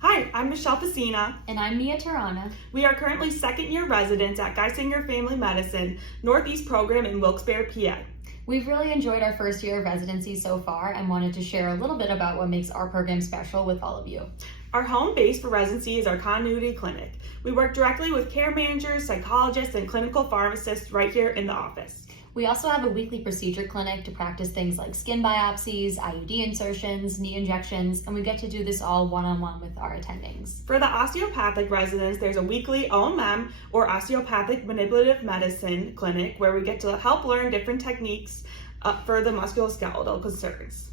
Hi, I'm Michelle Pacina. And I'm Nia Tarana. We are currently second-year residents at Geisinger Family Medicine Northeast Program in Wilkes-Barre, PA. We've really enjoyed our first year of residency so far and wanted to share a little bit about what makes our program special with all of you. Our home base for residency is our Continuity Clinic. We work directly with care managers, psychologists, and clinical pharmacists right here in the office. We also have a weekly procedure clinic to practice things like skin biopsies, IUD insertions, knee injections, and we get to do this all one-on-one with our attendings. For the osteopathic residents, there's a weekly OMM or osteopathic manipulative medicine clinic where we get to help learn different techniques for the musculoskeletal concerns.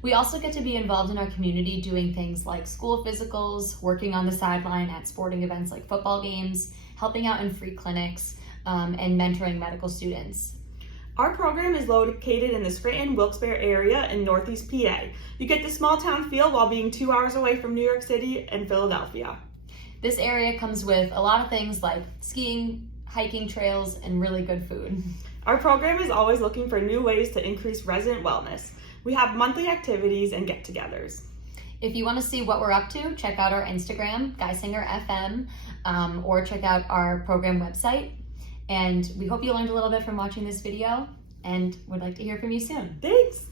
We also get to be involved in our community doing things like school physicals, working on the sideline at sporting events like football games, helping out in free clinics, and mentoring medical students. Our program is located in the Scranton-Wilkes-Barre area in Northeast PA. You get the small town feel while being 2 hours away from New York City and Philadelphia. This area comes with a lot of things like skiing, hiking trails, and really good food. Our program is always looking for new ways to increase resident wellness. We have monthly activities and get-togethers. If you want to see what we're up to, check out our Instagram, Geisinger FM, or check out our program website. And we hope you learned a little bit from watching this video and would like to hear from you soon. Thanks!